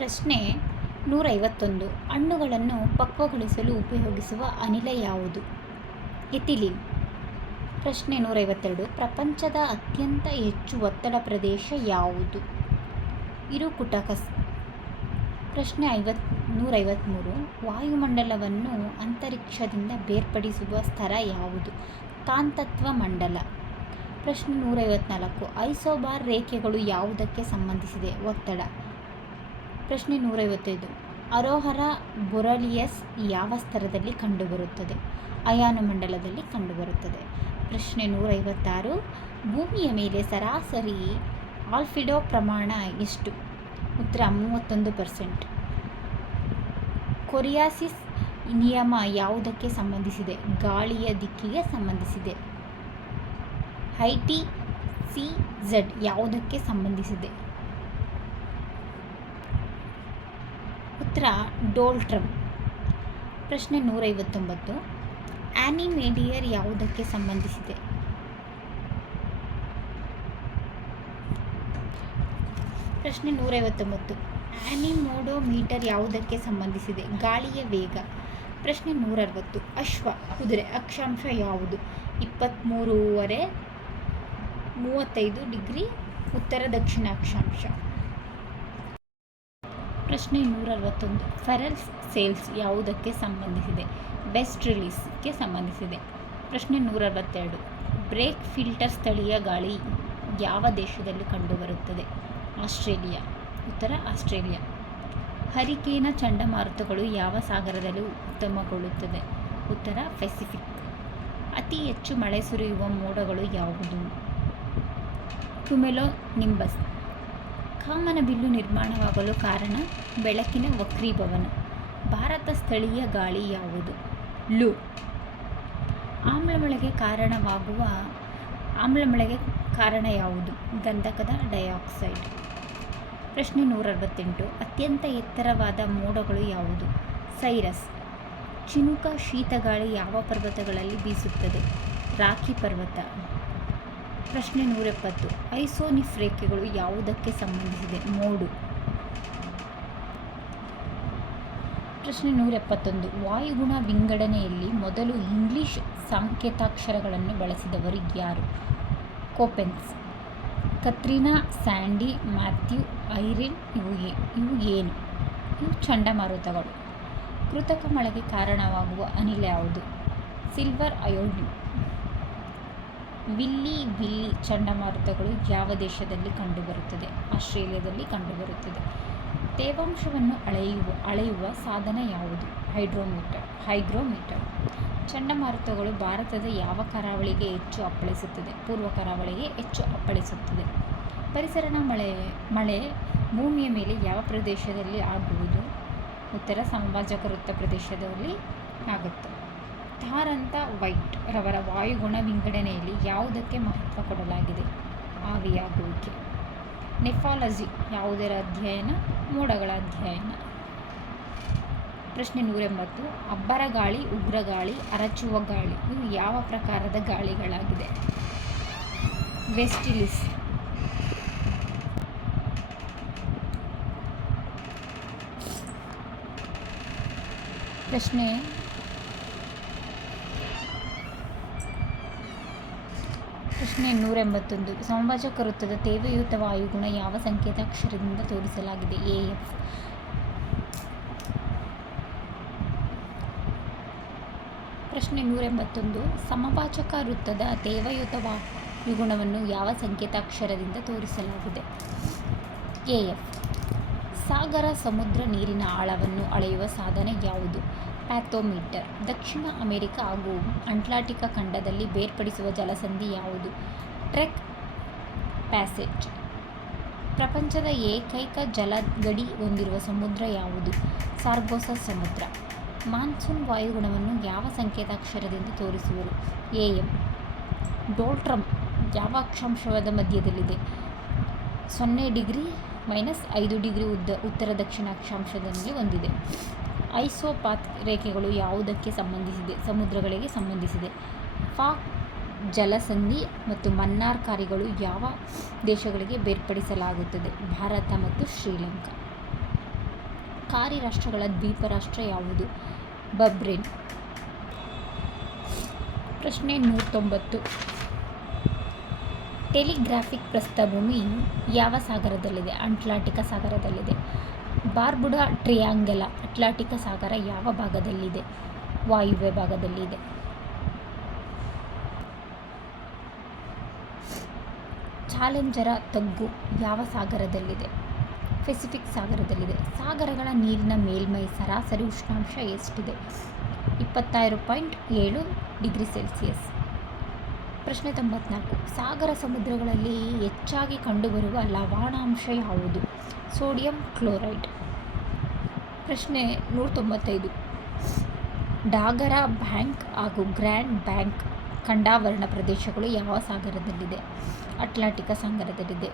ಪ್ರಶ್ನೆ ನೂರೈವತ್ತೊಂದು. ಹಣ್ಣುಗಳನ್ನು ಪಕ್ವಗೊಳಿಸಲು ಉಪಯೋಗಿಸುವ ಅನಿಲ ಯಾವುದು? ಎಥಿಲೀನ್ ಪ್ರಶ್ನೆ ನೂರೈವತ್ತೆರಡು. ಪ್ರಪಂಚದ ಅತ್ಯಂತ ಹೆಚ್ಚು ಒತ್ತಡ ಪ್ರದೇಶ ಯಾವುದು? ಇರುಕುಟಕಸ್. ಪ್ರಶ್ನೆ ಐವತ್ ನೂರೈವತ್ತ್ಮೂರು ವಾಯುಮಂಡಲವನ್ನು ಅಂತರಿಕ್ಷದಿಂದ ಬೇರ್ಪಡಿಸುವ ಸ್ತರ ಯಾವುದು? ಕಾಂತತ್ವ ಮಂಡಲ. ಪ್ರಶ್ನೆ ನೂರೈವತ್ತ್ನಾಲ್ಕು ಐಸೋಬಾರ್ ರೇಖೆಗಳು ಯಾವುದಕ್ಕೆ ಸಂಬಂಧಿಸಿದೆ? ಒತ್ತಡ. ಪ್ರಶ್ನೆ ನೂರೈವತ್ತೈದು. ಅರೋಹರ ಬೊರಲಿಯಸ್ ಯಾವ ಸ್ತರದಲ್ಲಿ ಕಂಡುಬರುತ್ತದೆ? ಅಯಾನು ಮಂಡಲದಲ್ಲಿ ಕಂಡುಬರುತ್ತದೆ. ಪ್ರಶ್ನೆ ನೂರೈವತ್ತಾರು. ಭೂಮಿಯ ಮೇಲೆ ಸರಾಸರಿ ಆಲ್ಫಿಡೋ ಪ್ರಮಾಣ ಎಷ್ಟು? ಉತ್ತರ ಮೂವತ್ತೊಂದು ಪರ್ಸೆಂಟ್. ಕೊರಿಯಾಸಿಸ್ ನಿಯಮ ಯಾವುದಕ್ಕೆ ಸಂಬಂಧಿಸಿದೆ? ಗಾಳಿಯ ದಿಕ್ಕಿಗೆ ಸಂಬಂಧಿಸಿದೆ. ಐ.ಟಿ. ಸಿ ಝಡ್ ಯಾವುದಕ್ಕೆ ಸಂಬಂಧಿಸಿದೆ? ಉತ್ತರ ಡೋಲ್ಟ್ರಮ್ ಪ್ರಶ್ನೆ ನೂರೈವತ್ತೊಂಬತ್ತು. ಆ್ಯನಿಮೇಡಿಯರ್ ಯಾವುದಕ್ಕೆ ಸಂಬಂಧಿಸಿದೆ? ಪ್ರಶ್ನೆ ನೂರೈವತ್ತೊಂಬತ್ತು. ಆ್ಯನಿಮೋಡೋಮೀಟರ್ ಯಾವುದಕ್ಕೆ ಸಂಬಂಧಿಸಿದೆ? ಗಾಳಿಯ ವೇಗ. ಪ್ರಶ್ನೆ ನೂರರವತ್ತು. ಅಶ್ವ, ಕುದುರೆ, ಅಕ್ಷಾಂಶ ಯಾವುದು? ಇಪ್ಪತ್ತ್ಮೂರುವರೆ ಮೂವತ್ತೈದು ಡಿಗ್ರಿ, ಉತ್ತರ ದಕ್ಷಿಣ ಅಕ್ಷಾಂಶ ಪ್ರಶ್ನೆ ನೂರರವತ್ತೊಂದು ಫೆರಲ್ಸ್ ಸೇಲ್ಸ್ ಯಾವುದಕ್ಕೆ ಸಂಬಂಧಿಸಿದೆ? ಬೆಸ್ಟ್ ರಿಲೀಸ್ಗೆ ಸಂಬಂಧಿಸಿದೆ. ಪ್ರಶ್ನೆ ನೂರರವತ್ತೆರಡು ಬ್ರೇಕ್ ಫಿಲ್ಟರ್ ಸ್ಥಳೀಯ ಗಾಳಿ ಯಾವ ದೇಶದಲ್ಲಿ ಕಂಡುಬರುತ್ತದೆ? ಆಸ್ಟ್ರೇಲಿಯಾ. ಉತ್ತರ ಆಸ್ಟ್ರೇಲಿಯಾ. ಹರಿಕೇನ ಚಂಡಮಾರುತಗಳು ಯಾವ ಸಾಗರದಲ್ಲಿ ಉತ್ತಮಗೊಳ್ಳುತ್ತದೆ? ಉತ್ತರ ಪೆಸಿಫಿಕ್ ಅತಿ ಹೆಚ್ಚು ಮಳೆ ಸುರಿಯುವ ಮೋಡಗಳು ಯಾವುದು? ಟುಮೆಲೋ ನಿಂಬಸ್ ಕಾಮನಬಿಲ್ಲು ನಿರ್ಮಾಣವಾಗಲು ಕಾರಣ ಬೆಳಕಿನ ವಕ್ರೀಭವನ. ಭಾರತ ಸ್ಥಳೀಯ ಗಾಳಿ ಯಾವುದು? ಲು. ಆಮ್ಲಮಳೆಗೆ ಕಾರಣವಾಗುವ, ಆಮ್ಲಮಳೆಗೆ ಕಾರಣ ಯಾವುದು? ಗಂಧಕದ ಡೈಆಕ್ಸೈಡ್. ಪ್ರಶ್ನೆ ನೂರ ಅರವತ್ತೆಂಟು ಅತ್ಯಂತ ಎತ್ತರವಾದ ಮೋಡಗಳು ಯಾವುದು? ಸೈರಸ್. ಚಿನುಕ ಶೀತಗಾಳಿ ಯಾವ ಪರ್ವತಗಳಲ್ಲಿ ಬೀಸುತ್ತದೆ? ರಾಖಿ ಪರ್ವತ. ಪ್ರಶ್ನೆ ನೂರೆಪ್ಪತ್ತು. ಐಸೋನಿಫ್ ರೇಖೆಗಳು ಯಾವುದಕ್ಕೆ ಸಂಬಂಧಿಸಿದೆ? ಮೋಡು. ಪ್ರಶ್ನೆ ನೂರೆಪ್ಪತ್ತೊಂದು. ವಾಯುಗುಣ ವಿಂಗಡಣೆಯಲ್ಲಿ ಮೊದಲು ಇಂಗ್ಲಿಷ್ ಸಂಕೇತಾಕ್ಷರಗಳನ್ನು ಬಳಸಿದವರು ಯಾರು? Koppen's. Katrina, Sandy, Matthew, Irene, ಇವು ಇವು ಏನು? ಇವು ಚಂಡಮಾರುತಗಳು. ಕೃತಕ ಮಳೆಗೆ ಕಾರಣವಾಗುವ ಅನಿಲ ಯಾವುದು? Silver iodine. ವಿಲ್ಲಿ ವಿಲ್ಲಿ ಚಂಡಮಾರುತಗಳು ಯಾವ ದೇಶದಲ್ಲಿ ಕಂಡುಬರುತ್ತದೆ? ಆಸ್ಟ್ರೇಲಿಯಾದಲ್ಲಿ ಕಂಡುಬರುತ್ತದೆ. ತೇವಾಂಶವನ್ನು ಅಳೆಯುವ ಅಳೆಯುವ ಸಾಧನ ಯಾವುದು? Hydrometer, hygrometer. ಚಂಡಮಾರುತಗಳು ಭಾರತದ ಯಾವ ಕರಾವಳಿಗೆ ಹೆಚ್ಚು ಅಪ್ಪಳಿಸುತ್ತದೆ? ಪೂರ್ವ ಕರಾವಳಿಗೆ ಹೆಚ್ಚು ಅಪ್ಪಳಿಸುತ್ತದೆ. ಪರಿಸರನ ಮಳೆ ಮಳೆ ಭೂಮಿಯ ಮೇಲೆ ಯಾವ ಪ್ರದೇಶದಲ್ಲಿ ಆಗುವುದು? ಉತ್ತರ ಸಮಭಾಜಕ ವೃತ್ತ ಪ್ರದೇಶದಲ್ಲಿ ಆಗುತ್ತೆ ತಾರಂತ ವೈಟ್ ರವರ ವಾಯುಗುಣ ವಿಂಗಡಣೆಯಲ್ಲಿ ಯಾವುದಕ್ಕೆ ಮಹತ್ವ ಕೊಡಲಾಗಿದೆ? ಆವಿಯಾಗುವಿಕೆ ನೆಫಾಲಜಿ ಯಾವುದರ ಅಧ್ಯಯನ? ಮೋಡಗಳ ಅಧ್ಯಯನ. ಪ್ರಶ್ನೆ ನೂರೆಂಬತ್ತು. ಅಬ್ಬರ ಗಾಳಿ, ಉಗ್ರ ಗಾಳಿ, ಅರಚುವ ಗಾಳಿ, ಇವು ಯಾವ ಪ್ರಕಾರದ ಗಾಳಿಗಳಾಗಿದೆ ವೆಸ್ಟಿಲಿಸ್. ಪ್ರಶ್ನೆ ಪ್ರಶ್ನೆ ನೂರ ಎಂಬತ್ತೊಂದು ಸಮಾಜ ವೃತ್ತದ ತೇವಯುತ ವಾಯುಗುಣ ಯಾವ ಸಂಕೇತಾಕ್ಷರದಿಂದ ತೋರಿಸಲಾಗಿದೆ? A, F. ಪ್ರಶ್ನೆ ನೂರ ಎಂಬತ್ತೊಂದು ಸಮಭಾಜಕ ವೃತ್ತದ ತೇವಯುತ ವಾಯುಗುಣವನ್ನು ಯಾವ ಸಂಕೇತಾಕ್ಷರದಿಂದ ತೋರಿಸಲಾಗಿದೆ? A, F. ಸಾಗರ ಸಮುದ್ರ ನೀರಿನ ಆಳವನ್ನು ಅಳೆಯುವ ಸಾಧನ ಯಾವುದು? ಪ್ಯಾಥೋಮೀಟರ್ ದಕ್ಷಿಣ ಅಮೆರಿಕ ಹಾಗೂ ಅಂಟ್ಲಾಂಟಿಕ ಖಂಡದಲ್ಲಿ ಬೇರ್ಪಡಿಸುವ ಜಲಸಂಧಿ ಯಾವುದು? Drake passage. ಪ್ರಪಂಚದ ಏಕೈಕ ಜಲ ಗಡಿ ಹೊಂದಿರುವ ಸಮುದ್ರ ಯಾವುದು? ಸಾರ್ಗೋಸ ಸಮುದ್ರ. ಮಾನ್ಸೂನ್ ವಾಯುಗುಣವನ್ನು ಯಾವ ಸಂಕೇತಾಕ್ಷರದಿಂದ ತೋರಿಸುವರು ಎ. ಎಂ. ಡೋಲ್ಟ್ರಮ್ ಯಾವ ಅಕ್ಷಾಂಶವಾದ ಮಧ್ಯದಲ್ಲಿದೆ? ಸೊನ್ನೆ ಡಿಗ್ರಿ ಮೈನಸ್ ಐದು ಡಿಗ್ರಿ ಉದ್ದ, ಉತ್ತರ ದಕ್ಷಿಣ ಅಕ್ಷಾಂಶದಲ್ಲಿ ಹೊಂದಿದೆ. ಐಸೋಪಾತ್ ರೇಖೆಗಳು ಯಾವುದಕ್ಕೆ ಸಂಬಂಧಿಸಿದೆ? ಸಮುದ್ರಗಳಿಗೆ ಸಂಬಂಧಿಸಿದೆ. ಫಾಕ್ ಜಲಸಂಧಿ ಮತ್ತು ಮನ್ನಾರ್ ಕಾರಿಗಳು ಯಾವ ದೇಶಗಳಿಗೆ ಬೇರ್ಪಡಿಸಲಾಗುತ್ತದೆ? ಭಾರತ ಮತ್ತು ಶ್ರೀಲಂಕಾ. ಕಾರಿ ರಾಷ್ಟ್ರಗಳ ದ್ವೀಪ ರಾಷ್ಟ್ರ ಯಾವುದು? ಬಬ್ರಿನ್. ಪ್ರಶ್ನೆ ನೂರ ತೊಂಬತ್ತು. ಟೆಲಿಗ್ರಾಫಿಕ್ ಪ್ರಸ್ಥಭೂಮಿ ಯಾವ ಸಾಗರದಲ್ಲಿದೆ? ಅಂಟ್ಲಾಂಟಿಕ ಸಾಗರದಲ್ಲಿದೆ. ಬಾರ್ಬುಡಾ ಟ್ರಿಯಾಂಗಲ, ಅಟ್ಲಾಂಟಿಕ ಸಾಗರ ಯಾವ ಭಾಗದಲ್ಲಿದೆ? ವಾಯುವ್ಯ ಭಾಗದಲ್ಲಿದೆ. ಚಾಲೆಂಜರ ತಗ್ಗು ಯಾವ ಸಾಗರದಲ್ಲಿದೆ? ಪೆಸಿಫಿಕ್ ಸಾಗರದಲ್ಲಿದೆ. ಸಾಗರಗಳ ನೀರಿನ ಮೇಲ್ಮೈ ಸರಾಸರಿ ಉಷ್ಣಾಂಶ ಎಷ್ಟಿದೆ? ಇಪ್ಪತ್ತಾರು ಪಾಯಿಂಟ್ ಏಳು ಡಿಗ್ರಿ ಸೆಲ್ಸಿಯಸ್. ಪ್ರಶ್ನೆ ತೊಂಬತ್ನಾಲ್ಕು. ಸಾಗರ ಸಮುದ್ರಗಳಲ್ಲಿ ಹೆಚ್ಚಾಗಿ ಕಂಡುಬರುವ ಲವಣಾಂಶ ಯಾವುದು? Sodium chloride. ಪ್ರಶ್ನೆ ನೂರ ತೊಂಬತ್ತೈದು ಡಾಗರ ಬ್ಯಾಂಕ್ ಹಾಗೂ ಗ್ರ್ಯಾಂಡ್ ಬ್ಯಾಂಕ್ ಖಂಡಾವರಣ ಪ್ರದೇಶಗಳು ಯಾವ ಸಾಗರದಲ್ಲಿದೆ? ಅಟ್ಲಾಂಟಿಕ ಸಾಗರದಲ್ಲಿದೆ.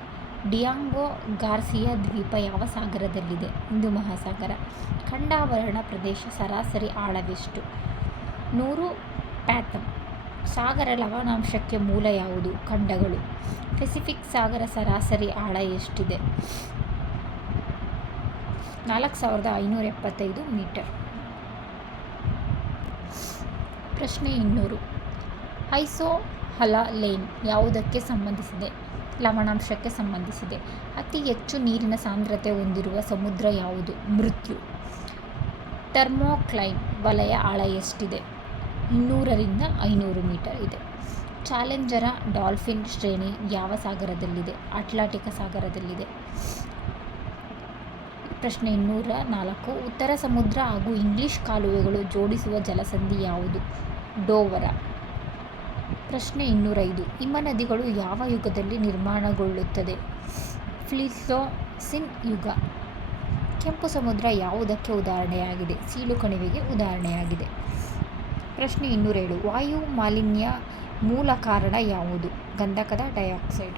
ಡಿಯಾಂಗೋ ಗಾರ್ಸಿಯಾ ದ್ವೀಪ ಯಾವ ಸಾಗರದಲ್ಲಿದೆ? ಹಿಂದೂ ಮಹಾಸಾಗರ. ಖಂಡಾವರಣ ಪ್ರದೇಶ ಸರಾಸರಿ ಆಳವೆಷ್ಟು? ನೂರು ಪ್ಯಾಥಮ್. ಸಾಗರ ಲವಣಾಂಶಕ್ಕೆ ಮೂಲ ಯಾವುದು? ಖಂಡಗಳು. ಪೆಸಿಫಿಕ್ ಸಾಗರ ಸರಾಸರಿ ಆಳ ಎಷ್ಟಿದೆ? ನಾಲ್ಕು ಸಾವಿರದ ಐನೂರ ಎಪ್ಪತ್ತೈದು ಮೀಟರ್. ಪ್ರಶ್ನೆ ಇನ್ನೂರು. ಐಸೋ ಹಲಾಲೇನ್ ಯಾವುದಕ್ಕೆ ಸಂಬಂಧಿಸಿದೆ? ಲವಣಾಂಶಕ್ಕೆ ಸಂಬಂಧಿಸಿದೆ. ಅತಿ ಹೆಚ್ಚು ನೀರಿನ ಸಾಂದ್ರತೆ ಹೊಂದಿರುವ ಸಮುದ್ರ ಯಾವುದು? ಮೃತ್ಯು. ಟರ್ಮೋಕ್ಲೈನ್ ವಲಯ ಆಳ ಎಷ್ಟಿದೆ? ಇನ್ನೂರರಿಂದ ಐನೂರು ಮೀಟರ್ ಇದೆ. ಚಾಲೆಂಜರ ಡಾಲ್ಫಿನ್ ಶ್ರೇಣಿ ಯಾವ ಸಾಗರದಲ್ಲಿದೆ? ಅಟ್ಲಾಂಟಿಕ ಸಾಗರದಲ್ಲಿದೆ. ಪ್ರಶ್ನೆ ಇನ್ನೂರ ನಾಲ್ಕು. ಉತ್ತರ ಸಮುದ್ರ ಹಾಗೂ ಇಂಗ್ಲಿಷ್ ಕಾಲುವೆಗಳು ಜೋಡಿಸುವ ಜಲಸಂಧಿ ಯಾವುದು? ಡೋವರ. ಪ್ರಶ್ನೆ ಇನ್ನೂರೈದು ಹಿಮನದಿಗಳು ಯಾವ ಯುಗದಲ್ಲಿ ನಿರ್ಮಾಣಗೊಳ್ಳುತ್ತದೆ? ಫ್ಲಿಸೋಸಿನ್ ಯುಗ. ಕೆಂಪು ಸಮುದ್ರ ಯಾವುದಕ್ಕೆ ಉದಾಹರಣೆಯಾಗಿದೆ? ಸೀಳು ಕಣಿವೆಗೆ ಉದಾಹರಣೆಯಾಗಿದೆ. ಪ್ರಶ್ನೆ ಇನ್ನೂರೇಳು. ವಾಯು ಮಾಲಿನ್ಯ ಮೂಲ ಕಾರಣ ಯಾವುದು? ಗಂಧಕದ ಡೈಆಕ್ಸೈಡ್.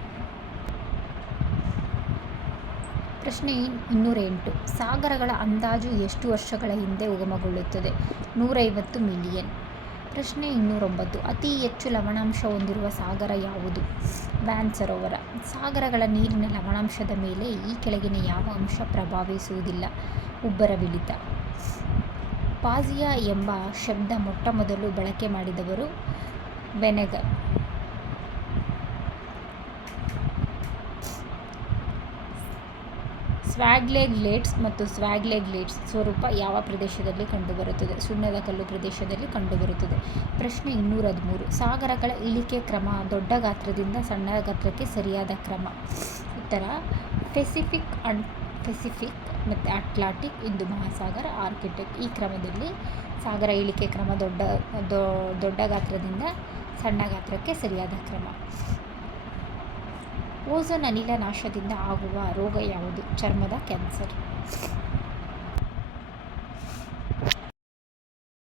ಪ್ರಶ್ನೆ ಇನ್ನೂರ ಎಂಟು ಸಾಗರಗಳ ಅಂದಾಜು ಎಷ್ಟು ವರ್ಷಗಳ ಹಿಂದೆ ಉಗಮಗೊಳ್ಳುತ್ತದೆ? ನೂರೈವತ್ತು ಮಿಲಿಯನ್. ಪ್ರಶ್ನೆ ಇನ್ನೂರೊಂಬತ್ತು. ಅತಿ ಹೆಚ್ಚು ಲವಣಾಂಶ ಹೊಂದಿರುವ ಸಾಗರ ಯಾವುದು? ವ್ಯಾನ್ ಸರೋವರ ಸಾಗರಗಳ ನೀರಿನ ಲವಣಾಂಶದ ಮೇಲೆ ಈ ಕೆಳಗಿನ ಯಾವ ಅಂಶ ಪ್ರಭಾವಿಸುವುದಿಲ್ಲ? ಉಬ್ಬರವಿಳಿತ ಪಾಸಿಯಾ ಎಂಬ ಶಬ್ದ ಮೊಟ್ಟಮೊದಲು ಬಳಕೆ ಮಾಡಿದವರು ವೆನೆಗರ್ ಸ್ವ್ಯಾಗ್ಲೆಗ್ಲೇಟ್ಸ್ ಮತ್ತು ಸ್ವ್ಯಾಗ್ಲೆಗ್ಲೇಟ್ಸ್ ಸ್ವರೂಪ ಯಾವ ಪ್ರದೇಶದಲ್ಲಿ ಕಂಡುಬರುತ್ತದೆ? ಸುಣ್ಣದ ಕಲ್ಲು ಪ್ರದೇಶದಲ್ಲಿ ಕಂಡುಬರುತ್ತದೆ. ಪ್ರಶ್ನೆ ಇನ್ನೂರ ಹದಿಮೂರು. ಸಾಗರಗಳ ಇಳಿಕೆ ಕ್ರಮ ದೊಡ್ಡ ಗಾತ್ರದಿಂದ ಸಣ್ಣ ಗಾತ್ರಕ್ಕೆ ಸರಿಯಾದ ಕ್ರಮ. ಉತ್ತರ. ಪೆಸಿಫಿಕ್ ಅಂಡ್ ಪೆಸಿಫಿಕ್ ಮತ್ತು ಅಟ್ಲಾಂಟಿಕ್ ಹಿಂದೂ ಮಹಾಸಾಗರ ಆರ್ಕಿಟೆಕ್ಟ್ ಈ ಕ್ರಮದಲ್ಲಿ ಸಾಗರ ಇಳಿಕೆ ಕ್ರಮ ದೊಡ್ಡ ದೊಡ್ಡ ಗಾತ್ರದಿಂದ ಸಣ್ಣ ಗಾತ್ರಕ್ಕೆ ಸರಿಯಾದ ಕ್ರಮ. ಓಝೋನ್ ಅನಿಲ ನಾಶದಿಂದ ಆಗುವ ರೋಗ ಯಾವುದು? ಚರ್ಮದ ಕ್ಯಾನ್ಸರ್.